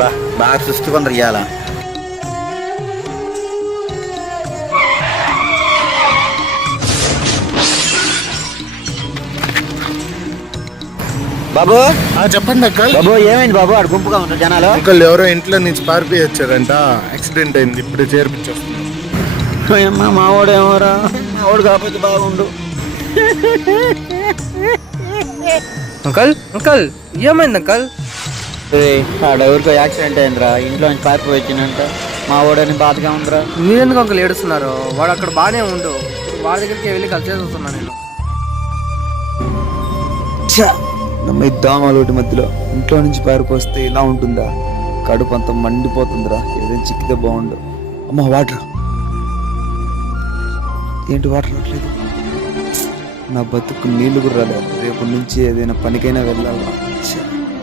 బాగా సృష్టి కొందరు ఇవ్వాల. బాబు చెప్పండి అంకల్. బాబు ఏమైంది బాబు? అక్కడ గుంపుగా ఉంటారు జనాలు. అంకల్ ఎవరో ఇంట్లో నుంచి పారిపోయి వచ్చారంట, యాక్సిడెంట్ అయింది, ఇప్పుడే చేర్పించేస్తున్నాం. మావాడు ఏమోరా, మావాడు కాకపోతే బాగుండు. అంకల్ అంకల్ ఏమైంది అంకల్? ఆడెవరికో యాక్సిడెంట్ అయిందిరా, ఇంట్లో నుంచి పారిపోయి వచ్చిందంట. మా వాడని బాధగా ఉందిరా. మీరెందుకు అంకల్ ఏడుస్తున్నారు? వాడు అక్కడ బాగానే ఉండు, వాడి దగ్గరికి వెళ్ళి కలిసేసి వస్తున్నా నేను. ఈ దోమలు ఒకటి మధ్యలో ఇంట్లో నుంచి పారిపోస్తే ఇలా ఉంటుందా? కడుపు అంతా మండిపోతుందిరా. ఏదైనా చిక్కితే బాగుండు. అమ్మ వాటర్ ఏంటి? వాటర్ రావట్లేదు. నా బతుకు నీళ్లు కూడా రాలేదు. రేపటి నుంచి ఏదైనా పనికైనా వెళ్ళాలి.